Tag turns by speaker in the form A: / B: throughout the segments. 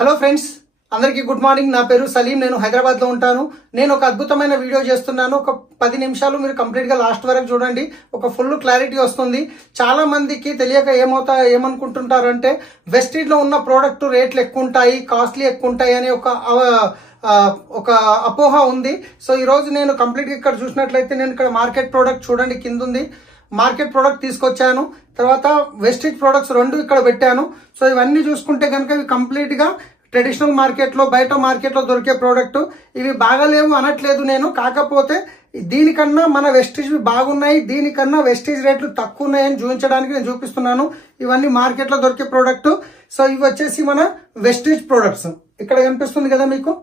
A: Hello friends అందరికీ good morning. నా పేరు సలీం నేను హైదరాబాద్లో ఉంటాను. నేను ఒక అద్భుతమైన వీడియో చేస్తున్నాను. ఒక పది నిమిషాలు మీరు కంప్లీట్గా లాస్ట్ వరకు చూడండి. ఒక ఫుల్ క్లారిటీ వస్తుంది. చాలా మందికి తెలియక ఏమవుతా ఏమనుకుంటుంటారంటే వెస్టీడ్లో ఉన్న ప్రోడక్ట్ రేట్లు ఎక్కువ ఉంటాయి కాస్ట్లీ ఎక్కువ ఉంటాయి అనే ఒక అవ- ఒక అపోహ ఉంది. సో ఈ రోజు నేను కంప్లీట్గా ఇక్కడ చూసినట్లయితే నేను ఇక్కడ మార్కెట్ ప్రోడక్ట్ చూడండి కింద ఉంది మార్కెట్ ప్రోడక్ట్ తీసుకొచ్చాను. తర్వాత వెస్టిక్ ప్రోడక్ట్స్ రెండు ఇక్కడ పెట్టాను. సో ఇవన్నీ చూసుకుంటే కనుక ఇవి కంప్లీట్గా ట్రెడిషనల్ మార్కెట్లో బయట మార్కెట్లో దొరికే ప్రోడక్ట్. ఇవి బాగాలేవు అనట్లేదు నేను. కాకపోతే దీనికన్నా మన వెస్టిజ్ బాగున్నాయి. దీనికన్నా వెస్టిజ్ రేట్లు తక్కువ ఉన్నాయని చూపించడానికి నేను చూపిస్తున్నాను. ఇవన్నీ మార్కెట్లో దొరికే ప్రోడక్ట్. సో ఇవి వచ్చేసి మన వెస్టిజ్ ప్రోడక్ట్స్. ఇక్కడ కనిపిస్తుంది కదా మీకు?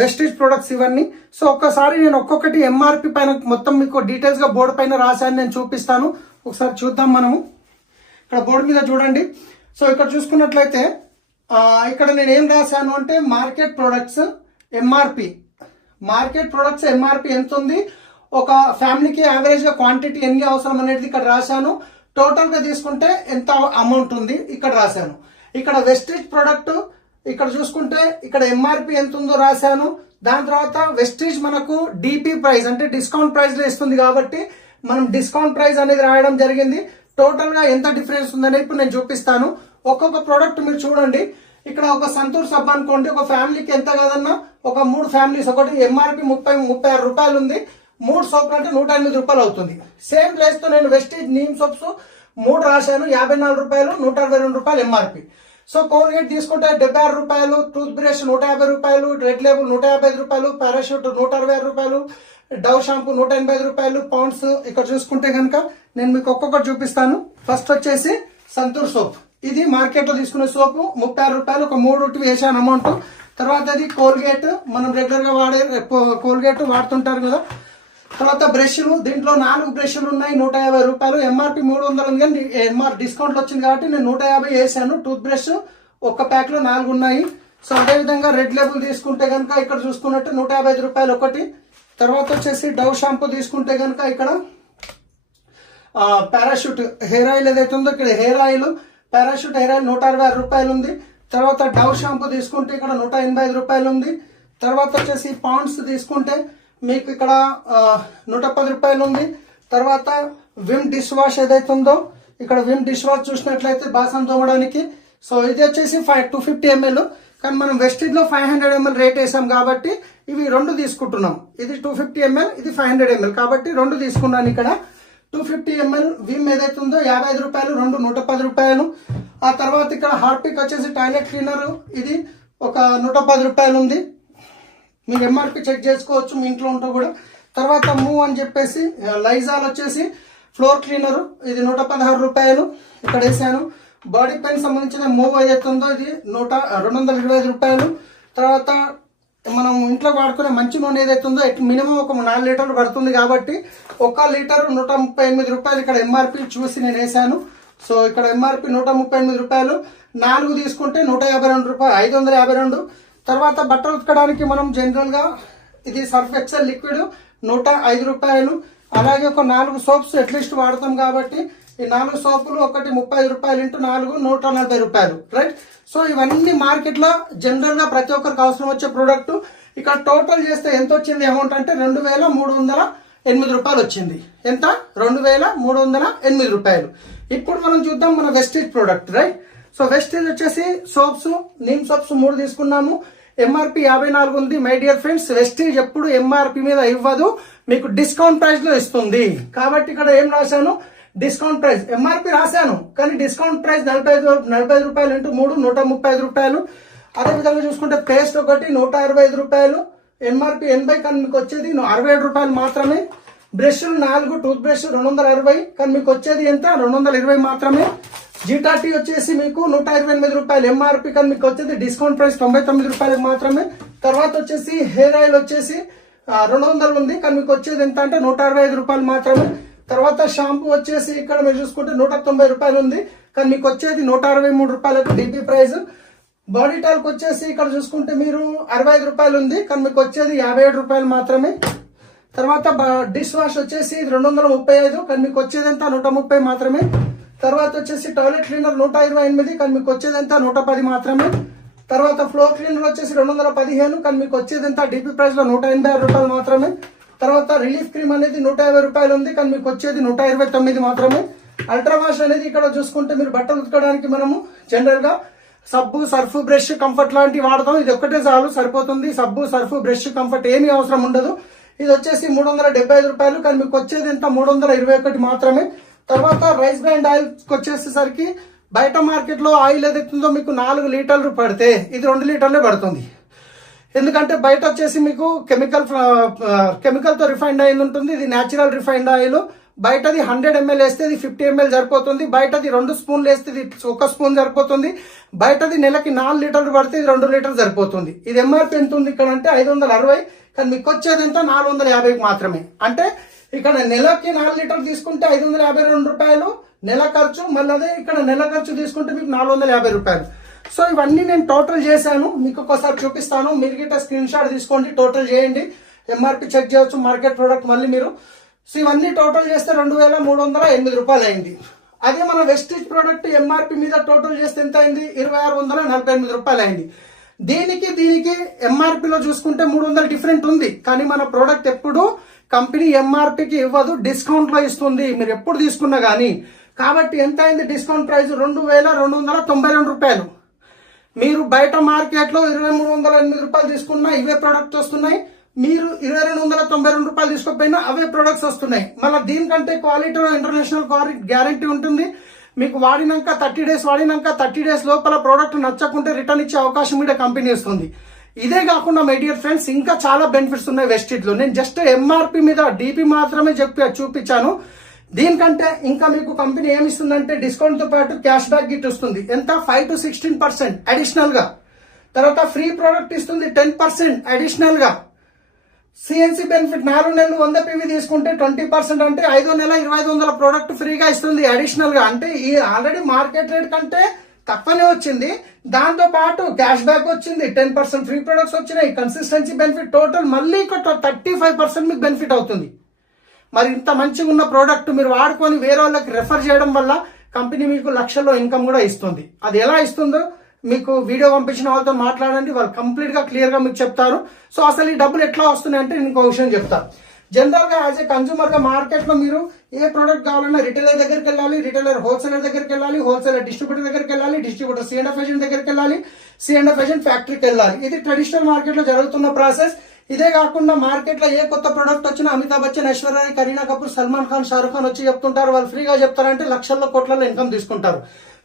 A: వెస్టేజ్ ప్రొడక్ట్స్ ఇవన్నీ. సో ఒక్కసారి నేను ఒక్కొక్కటి ఎంఆర్పి పైన మొత్తం మీకు డీటెయిల్స్గా బోర్డు పైన రాశాను నేను చూపిస్తాను. ఒకసారి చూద్దాం మనము. ఇక్కడ బోర్డు మీద చూడండి. సో ఇక్కడ చూసుకున్నట్లయితే ఇక్కడ నేను ఏం రాశాను అంటే market products MRP market products MRP ఎంత ఉంది ఒక ఫ్యామిలీకి యావరేజ్గా క్వాంటిటీ ఎన్ని అవసరం అనేది ఇక్కడ రాశాను. టోటల్గా తీసుకుంటే ఎంత అమౌంట్ ఉంది? ఇక్కడ రాశాను. ఇక్కడ వెస్టేజ్ ప్రొడక్ట్ ఇక్కడ చూసుకుంటే ఇక్కడ ఎంఆర్పి ఎంత ఉందో రాశాను. దాని తర్వాత వెస్టేజ్ మనకు డిపి ప్రైస్ అంటే డిస్కౌంట్ ప్రైస్లో ఇస్తుంది కాబట్టి మనం డిస్కౌంట్ ప్రైస్ అనేది రాయడం జరిగింది. టోటల్గా ఎంత డిఫరెన్స్ ఉందనేది ఇప్పుడు నేను చూపిస్తాను. ఒక్కొక్క ప్రోడక్ట్ మీరు చూడండి. ఇక్కడ ఒక సంతూర్ సబ్ అనుకోండి. ఒక ఫ్యామిలీకి ఎంత కాదన్నా ఒక మూడు ఫ్యామిలీస్ ఒకటి ఎంఆర్పి ముప్పై ముప్పై ఆరు రూపాయలు ఉంది. మూడు సోప్లు అంటే నూట ఎనిమిది రూపాయలు అవుతుంది. సేమ్ ప్లేస్తో నేను వెస్టేజ్ నీమ్ సోప్స్ మూడు రాశాను. యాభై నాలుగు రూపాయలు నూట అరవై రెండు రూపాయలు ఎంఆర్పి సో కోల్గేట్ తీసుకుంటే డెబ్బై ఆరు రూపాయలు టూత్ బ్రష్ నూట యాభై రూపాయలు రెడ్ లేబుల్ నూట యాభై ఐదు రూపాయలు పారాషూట్ నూట అరవై ఆరు రూపాయలు డవ్ షాంపూ నూట ఎనభై ఐదు రూపాయలు పౌండ్స్ ఇక్కడ చూసుకుంటే కనుక నేను మీకు ఒక్కొక్కటి చూపిస్తాను. ఫస్ట్ వచ్చేసి సంతూర్ సోప్. ఇది మార్కెట్లో తీసుకునే సోపు ముప్పై ఆరు రూపాయలు ఒక మూడు వేసాను అమౌంట్. తర్వాత అది కోల్గేట్ మనం రెగ్యులర్గా వాడే కోల్గేట్ వాడుతుంటారు కదా తర్వాత బ్రష్లు దీంట్లో నాలుగు బ్రష్లు ఉన్నాయి నూట యాభై రూపాయలు. ఎంఆర్పి మూడు వందలు ఉంది కానీ ఎంఆర్ డిస్కౌంట్లు వచ్చింది కాబట్టి నేను నూట యాభై వేసాను. టూత్ బ్రష్ ఒక్క ప్యాక్లో నాలుగు ఉన్నాయి. సో అదేవిధంగా రెడ్ లేబుల్ తీసుకుంటే కనుక ఇక్కడ చూసుకున్నట్టు నూట యాభై ఐదు రూపాయలు ఒకటి. తర్వాత వచ్చేసి డవ్ షాంపూ తీసుకుంటే కనుక ఇక్కడ పారాషూట్ హెయిర్ ఆయిల్ ఏదైతే ఉందో ఇక్కడ hair oil Parachute hair oil నూట అరవై ఆరు రూపాయలు ఉంది. తర్వాత డవ్ షాంపూ తీసుకుంటే ఇక్కడ నూట ఎనభై ఐదు రూపాయలు ఉంది. తర్వాత వచ్చేసి పాండ్స్ తీసుకుంటే మీకు ఇక్కడ నూట పది రూపాయలు ఉంది. తర్వాత విమ్ డిష్ వాష్ ఏదైతే ఉందో ఇక్కడ విమ్ డిష్ వాష్ చూసినట్లయితే బాసం తోమడానికి. సో ఇది వచ్చేసి ఫైవ్ టూ ఫిఫ్టీ ఎంఎల్. కానీ మనం వెస్టిడ్లో ఫైవ్ హండ్రెడ్ ఎంఎల్ రేట్ వేసాం కాబట్టి ఇవి రెండు తీసుకుంటున్నాం. ఇది టూ ఫిఫ్టీ ఎంఎల్ ఇది ఫైవ్ హండ్రెడ్ ఎంఎల్. కాబట్టి రెండు తీసుకున్నాను ఇక్కడ. టూ ఫిఫ్టీ ఎంఎల్ విమ్ ఏదైతే ఉందో యాభై ఐదు రూపాయలు రెండు నూట పది రూపాయలు. ఆ తర్వాత ఇక్కడ హార్పిక్ వచ్చేసి టాయిలెట్ క్లీనర్. ఇది ఒక నూట పది రూపాయలు ఉంది. మీరు ఎంఆర్పి చెక్ చేసుకోవచ్చు మీ ఇంట్లో ఉంటే కూడా. తర్వాత మూవ్ అని చెప్పేసి లైజాల్ వచ్చేసి ఫ్లోర్ క్లీనరు ఇది నూట పదహారు రూపాయలు ఇక్కడ వేసాను. బాడీ పెయిన్ సంబంధించిన మూవ్ ఏదైతే ఉందో ఇది నూట రెండు వందల ఇరవై ఐదు రూపాయలు. తర్వాత మనం ఇంట్లో వాడుకునే మంచి నూనె ఏదైతే ఉందో మినిమం ఒక నాలుగు లీటర్లు పడుతుంది కాబట్టి ఒక లీటర్ నూట ముప్పై ఎనిమిది రూపాయలు ఇక్కడ ఎంఆర్పి చూసి నేను వేసాను. సో ఇక్కడ ఎంఆర్పి నూట ముప్పై ఎనిమిది రూపాయలు. నాలుగు తీసుకుంటే నూట యాభై రెండు రూపాయలు ఐదు వందల యాభై రెండు. తర్వాత బట్టలు ఉతకడానికి మనం జనరల్గా ఇది సర్ఫ్ ఎక్సెల్ లిక్విడ్ నూట ఐదు రూపాయలు. అలాగే ఒక నాలుగు సోప్స్ అట్లీస్ట్ వాడతాం కాబట్టి ఈ నాలుగు సోపులు ఒకటి ముప్పై ఐదు రూపాయలు ఇంటూ నాలుగు నూట నలభై రూపాయలు. రైట్ సో ఇవన్నీ మార్కెట్లో జనరల్గా ప్రతి ఒక్కరికి అవసరం వచ్చే ప్రోడక్ట్ ఇక్కడ టోటల్ చేస్తే ఎంత వచ్చింది? అమౌంట్ అంటే రెండు వేల మూడు వందల ఎనిమిది రూపాయలు వచ్చింది. ఎంత? రెండు వేల మూడు వందల ఎనిమిది రూపాయలు. ఇప్పుడు మనం చూద్దాం మన wastage product right so wastage వచ్చేసి సోప్స్ నీమ్ సోప్స్ మూడు తీసుకున్నాము. ఎంఆర్పి యాభై నాలుగు ఉంది. మై డియర్ ఫ్రెండ్స్ వెస్టేజ్ ఎప్పుడు ఎంఆర్పి మీద ఇవ్వదు. మీకు డిస్కౌంట్ ప్రైస్లో ఇస్తుంది. కాబట్టి ఇక్కడ ఏం రాశాను? డిస్కౌంట్ ప్రైస్ ఎంఆర్పి రాశాను కానీ డిస్కౌంట్ ప్రైస్ నలభై ఐదు నలభై ఐదు రూపాయలు ఇంటూ మూడు నూట ముప్పై ఐదు రూపాయలు. అదేవిధంగా చూసుకుంటే పేస్ట్ ఒకటి నూట అరవై ఐదు రూపాయలు. ఎంఆర్పి ఎనభై కానీ మీకు వచ్చేది అరవై ఏడు రూపాయలు మాత్రమే. బ్రష్లు నాలుగు టూత్ బ్రష్ రెండు వందల అరవై కానీ మీకు వచ్చేది ఎంత? రెండు వందల ఇరవై మాత్రమే. జీటాటీ వచ్చేసి మీకు నూట ఇరవై ఎనిమిది రూపాయలు. ఎంఆర్పి కానీ మీకు వచ్చేది డిస్కౌంట్ ప్రైస్ తొంభై తొమ్మిది రూపాయలకు మాత్రమే. తర్వాత వచ్చేసి హెయిర్ ఆయిల్ వచ్చేసి రెండు వందలు ఉంది. కానీ మీకు వచ్చేది ఎంత అంటే నూట అరవై ఐదు రూపాయలు మాత్రమే. తర్వాత షాంపూ వచ్చేసి ఇక్కడ మీరు చూసుకుంటే నూట తొంభై రూపాయలు ఉంది. కానీ మీకు వచ్చేది నూట అరవై మూడు రూపాయలకు డీపీ ప్రైస్ బాడీ టాల్క్ వచ్చేసి ఇక్కడ చూసుకుంటే మీరు అరవై ఐదు రూపాయలు ఉంది. కానీ మీకు వచ్చేది యాభై ఏడు రూపాయలు మాత్రమే. తర్వాత డిష్ వాష్ వచ్చేసి రెండు వందల ముప్పై ఐదు. కానీ మీకు వచ్చేది ఎంత? నూట ముప్పై మాత్రమే. తర్వాత వచ్చేసి టాయిలెట్ క్లీనర్ నూట ఇరవై ఎనిమిది కానీ మీకు వచ్చేది ఎంత? నూట పది మాత్రమే. తర్వాత ఫ్లోర్ క్లీనర్ వచ్చేసి రెండు వందల పదిహేను కానీ మీకు వచ్చేది ఎంత? డిపి ప్రైస్లో నూట ఎనభై ఆరు రూపాయలు మాత్రమే. తర్వాత రిలీఫ్ క్రీమ్ అనేది నూట యాభై రూపాయలు ఉంది కానీ మీకు వచ్చేది నూట ఇరవై తొమ్మిది మాత్రమే. అల్ట్రా వాష్ అనేది ఇక్కడ చూసుకుంటే మీరు బట్టలు ఉతకడానికి మనము జనరల్గా సబ్బు సర్ఫ్ బ్రష్ కంఫర్ట్ లాంటివి వాడతాం. ఇది ఒక్కటే చాలు సరిపోతుంది. సబ్బు సర్ఫ్ బ్రష్ కంఫర్ట్ ఏమీ అవసరం ఉండదు. ఇది వచ్చేసి మూడు వందల డెబ్బై ఐదు రూపాయలు కానీ మీకు వచ్చేది ఎంత? మూడు వందల ఇరవై ఒకటి మాత్రమే. తర్వాత రైస్ బ్రాండ్ ఆయిల్కి వచ్చేసేసరికి బయట మార్కెట్లో ఆయిల్ ఏదైతుందో మీకు నాలుగు లీటర్లు పడితే ఇది రెండు లీటర్లే పడుతుంది. ఎందుకంటే బయట వచ్చేసి మీకు కెమికల్ కెమికల్తో రిఫైండ్ ఆయిల్ ఉంటుంది ఇది న్యాచురల్ రిఫైండ్ ఆయిల్ బయటది హండ్రెడ్ ఎంఎల్ వేస్తే ఇది ఫిఫ్టీ ఎంఎల్ సరిపోతుంది బయటది రెండు స్పూన్లు వేస్తే ఇది ఒక స్పూన్ సరిపోతుంది బయటది నెలకి నాలుగు లీటర్లు పడితే ఇది రెండు లీటర్లు సరిపోతుంది. ఇది ఎంఆర్పి ఎంత ఉంది ఇక్కడ అంటే ఐదు వందల అరవై కానీ మీకు వచ్చేది ఎంత? నాలుగు వందల యాభైకి మాత్రమే. అంటే ఇక్కడ నెలకి నాలుగు లీటర్ తీసుకుంటే ఐదు వందల యాభై రెండు రూపాయలు. నెల ఖర్చు మళ్ళీ అదే ఇక్కడ నెల ఖర్చు తీసుకుంటే మీకు నాలుగు వందల యాభై రూపాయలు. సో ఇవన్నీ నేను టోటల్ చేశాను. మీకు ఒకసారి చూపిస్తాను. మీరు గిట్ట స్క్రీన్ షాట్ తీసుకోండి టోటల్ చేయండి. ఎంఆర్పి చెక్ చేయొచ్చు మార్కెట్ ప్రోడక్ట్ మళ్ళీ మీరు. సో ఇవన్నీ టోటల్ చేస్తే రెండు వేల మూడు వందల ఎనిమిది రూపాయలు అయింది. అదే మన వెస్టేజ్ ప్రోడక్ట్ ఎంఆర్పి మీద టోటల్ చేస్తే ఎంత అయింది? ఇరవై ఆరు వందల నలభై ఎనిమిది రూపాయలు అయింది. దీనికి దీనికి ఎంఆర్పి లో చూసుకుంటే మూడు వందల డిఫరెంట్ ఉంది. కానీ మన ప్రోడక్ట్ ఎప్పుడు కంపెనీ ఎంఆర్పికి ఇవ్వదు డిస్కౌంట్లో ఇస్తుంది. మీరు ఎప్పుడు తీసుకున్నా కానీ కాబట్టి ఎంత అయింది డిస్కౌంట్ ప్రైస్ రెండు వేల రెండు వందల తొంభై రెండు రూపాయలు. మీరు బయట మార్కెట్లో ఇరవై మూడు వందల ఎనిమిది రూపాయలు తీసుకున్నా ఇవే ప్రోడక్ట్స్ వస్తున్నాయి. మీరు ఇరవై రెండు వందల తొంభై రెండు రూపాయలు తీసుకోకపోయినా అవే ప్రొడక్ట్స్ వస్తున్నాయి. మళ్ళీ దీనికంటే క్వాలిటీ ఇంటర్నేషనల్ క్వాలిటీ గ్యారంటీ ఉంటుంది. మీకు వాడినాక థర్టీ డేస్ వాడినాక థర్టీ డేస్ లోపల ప్రోడక్ట్ నచ్చకుంటే రిటర్న్ ఇచ్చే అవకాశం కూడా కంపెనీ ఇస్తుంది ఇదే కాకుండా మై డియర్ ఫ్రెండ్స్ ఇంకా చాలా బెనిఫిట్స్ ఉన్నాయి వెస్టిట్లో నేను జస్ట్ ఎంఆర్పి మీద డీపీ మాత్రమే చెప్పి చూపించాను. దీనికంటే ఇంకా మీకు కంపెనీ ఏమి ఇస్తుందంటే డిస్కౌంట్తో పాటు క్యాష్ బ్యాక్ గిట్ వస్తుంది. ఎంత? ఫైవ్ టు సిక్స్టీన్ పర్సెంట్ అడిషనల్గా తర్వాత ఫ్రీ ప్రోడక్ట్ ఇస్తుంది టెన్ పర్సెంట్ అడిషనల్గా సిఎన్సి బెనిఫిట్ నాలుగు నెలలు వంద పీవీ తీసుకుంటే ట్వంటీ పర్సెంట్ అంటే ఐదో నెల ఇరవై ఐదు వందల ప్రోడక్ట్ ఫ్రీగా ఇస్తుంది అడిషనల్గా. అంటే ఈ ఆల్రెడీ మార్కెట్ రేట్ కంటే తక్కువనే వచ్చింది. దాంతో పాటు క్యాష్ బ్యాక్ వచ్చింది. టెన్ పర్సెంట్ ఫ్రీ ప్రొడక్ట్స్ వచ్చినాయి. కన్సిస్టెన్సీ బెనిఫిట్ టోటల్ మళ్ళీ ఇక్కడ థర్టీ ఫైవ్ పర్సెంట్ మీకు బెనిఫిట్ అవుతుంది. మరి ఇంత మంచిగా ఉన్న ప్రోడక్ట్ మీరు వాడుకొని వేరే వాళ్ళకి రెఫర్ చేయడం వల్ల కంపెనీ మీకు లక్షల్లో ఇన్కమ్ కూడా ఇస్తుంది. అది ఎలా ఇస్తుందో మీకు వీడియో పంపించిన వాళ్ళతో మాట్లాడండి వాళ్ళు కంప్లీట్గా క్లియర్గా మీకు చెప్తారు. సో అసలు ఈ డబ్బులు ఎట్లా వస్తున్నాయి అంటే నేను ఒక విషయం చెప్తాను జనరల్గా యాజ్ ఏ కన్సూమర్గా మార్కెట్లో మీరు ఏ ప్రోడక్ట్ కావాలన్నా రిటైలర్ దగ్గరికి వెళ్ళాలి రిటైలర్ హోల్సేలర్ దగ్గరికి వెళ్ళాలి హోల్సేలర్ డిస్ట్రిబ్యూటర్ దగ్గరికి వెళ్ళాలి డిస్ట్రిబ్యూటర్ సిఎండఫ్ ఏజెంట్ దగ్గరికి వెళ్ళాలి సిఎండఫ్ ఏజెంట్ ఫ్యాక్టరీకి వెళ్ళాలి. ఇది ట్రెడిషనల్ మార్కెట్లో జరుగుతున్న ప్రాసెస్ ఇదే కాకుండా మార్కెట్లో ఏ కొత్త ప్రోడక్ట్ వచ్చినా అమితాబ్ బచ్చన్ ఐశ్వర్య కరీనా కపూర్ సల్మాన్ ఖాన్ షారుఖ్ ఖాన్ వచ్చి చెప్తుంటారు. వాళ్ళు ఫ్రీగా చెప్తారంటే లక్షల్లో కోట్లలో ఇన్కమ్ తీసుకుంటారు.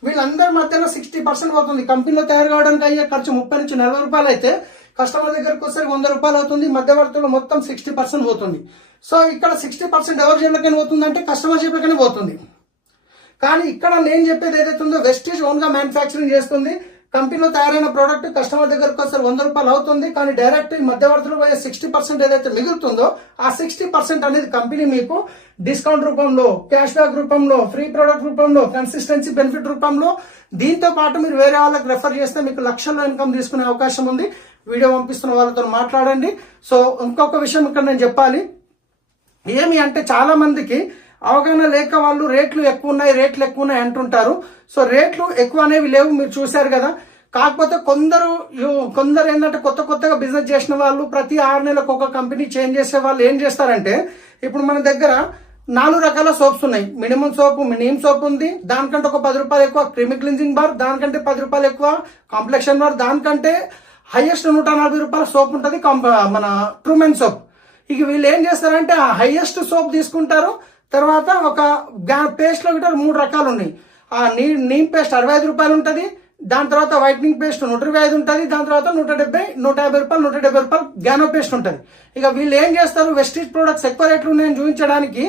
A: వీళ్ళందరి మధ్యలో సిక్స్టీ పర్సెంట్ పోతుంది. కంపెనీలో తయారు కావడానికి అయ్యే ఖర్చు ముప్పై నుంచి నలభై రూపాయలు అయితే కస్టమర్ దగ్గరకు వచ్చేసరికి వంద రూపాయలు అవుతుంది మధ్యవర్తులు మొత్తం సిక్స్టీ పర్సెంట్ పోతుంది. సో ఇక్కడ సిక్స్టీ పర్సెంట్ ఎవరి జేబులకైనా పోతుంది అంటే కస్టమర్ జేబులకైనా పోతుంది. కానీ ఇక్కడ నేను చెప్పేది ఏదైతే ఉందో వెస్టేజ్ ఓన్గా మ్యానుఫ్యాక్చరింగ్ చేస్తుంది. కంపెనీలో తయారైన ప్రోడక్ట్ కస్టమర్ దగ్గరకు వస్తే వంద రూపాయలు అవుతుంది కానీ డైరెక్ట్ ఈ మధ్యవర్తులు పోయే సిక్స్టీ పర్సెంట్ ఏదైతే మిగులుతుందో ఆ సిక్స్టీ పర్సెంట్ అనేది కంపెనీ మీకు డిస్కౌంట్ రూపంలో క్యాష్ బ్యాక్ రూపంలో ఫ్రీ ప్రోడక్ట్ రూపంలో కన్సిస్టెన్సీ బెనిఫిట్ రూపంలో దీంతో పాటు మీరు వేరే వాళ్ళకి రెఫర్ చేస్తే మీకు లక్షల్లో ఇన్కమ్ తీసుకునే అవకాశం ఉంది. వీడియో పంపిస్తున్న వాళ్ళతో మాట్లాడండి. సో ఇంకొక విషయం ఇక్కడ నేను చెప్పాలి. ఏమి అంటే చాలా మందికి అవగాహన లేక వాళ్ళు రేట్లు ఎక్కువ ఉన్నాయి రేట్లు ఎక్కువ ఉన్నాయి అంటుంటారు. సో రేట్లు ఎక్కువ అనేవి లేవు మీరు చూశారు కదా. కాకపోతే కొందరు కొందరు ఏంటంటే కొత్త కొత్తగా బిజినెస్ చేసిన వాళ్ళు ప్రతి ఆరు నెలలకు ఒక కంపెనీ చేంజ్ చేసే వాళ్ళు ఏం చేస్తారంటే ఇప్పుడు మన దగ్గర నాలుగు రకాల సోప్స్ ఉన్నాయి. మినిమం సోప్ మినిమం సోప్ ఉంది. దానికంటే ఒక పది రూపాయలు ఎక్కువ క్రిమి క్లిన్జింగ్ బార్ దానికంటే పది రూపాయలు ఎక్కువ కాంప్లెక్షన్ బార్ దానికంటే హైయెస్ట్ నూట నలభై రూపాయల సోప్ ఉంటుంది మన ట్రూమెన్ సోప్ ఇక వీళ్ళు ఏం చేస్తారంటే ఆ హైయెస్ట్ సోప్ తీసుకుంటారు. తర్వాత ఒక పేస్ట్లో గిట్ట మూడు రకాలు ఉన్నాయి ఆ నీ నీమ్ పేస్ట్ అరవై ఐదు రూపాయలు ఉంటుంది దాని తర్వాత వైట్నింగ్ పేస్ట్ నూట ఇరవై ఐదు ఉంటుంది దాని తర్వాత నూట డెబ్బై నూట యాభై రూపాయలు నూట డెబ్బై రూపాయలు గ్యానో పేస్ట్ ఉంటుంది. ఇక వీళ్ళు ఏం చేస్తారు వెస్టీజ్ ప్రొడక్ట్స్ ఎక్కువ రేట్లు ఉన్నాయని చూపించడానికి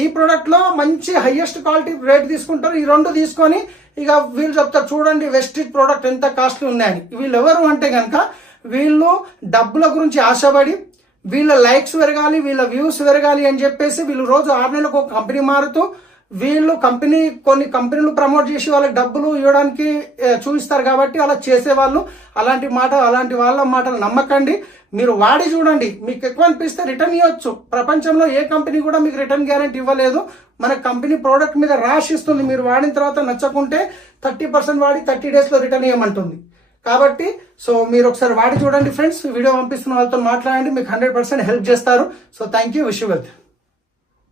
A: ఈ ప్రోడక్ట్లో మంచి హైయెస్ట్ క్వాలిటీ రేట్ తీసుకుంటారు. ఈ రెండు తీసుకొని ఇక వీళ్ళు చెప్తారు చూడండి వెస్టీజ్ ప్రోడక్ట్ ఎంత కాస్ట్లీ ఉన్నాయని. వీళ్ళు ఎవరు అంటే కనుక వీళ్ళు డబ్బుల గురించి ఆశపడి వీళ్ళ లైక్స్ పెరగాలి వీళ్ళ వ్యూస్ పెరగాలి అని చెప్పేసి వీళ్ళు రోజు ఆరు నెలలకు ఒక కంపెనీ మారుతూ వీళ్ళు కంపెనీ కొన్ని కంపెనీలు ప్రమోట్ చేసి వాళ్ళకి డబ్బులు ఇవ్వడానికి చూపిస్తారు కాబట్టి అలా చేసేవాళ్ళు. అలాంటి మాట అలాంటి వాళ్ళ మాటలు నమ్మకండి. మీరు వాడి చూడండి. మీకు ఎక్కువ అనిపిస్తే రిటర్న్ ఇవ్వచ్చు. ప్రపంచంలో ఏ కంపెనీ కూడా మీకు రిటర్న్ గ్యారంటీ ఇవ్వలేదు. మన కంపెనీ ప్రోడక్ట్ మీద ర్యాష్ ఇస్తుంది. మీరు వాడిన తర్వాత నచ్చకుంటే థర్టీ పర్సెంట్ వాడి థర్టీ డేస్లో రిటర్న్ ఇవ్వమంటుంది. కాబట్టి సో మీరు ఒకసారి వాడి చూడండి ఫ్రెండ్స్ వీడియో పంపిస్తున్న వాళ్ళతో మాట్లాడండి. మీకు హండ్రెడ్ పర్సెంట్ హెల్ప్ చేస్తారు. So thank you wish wealth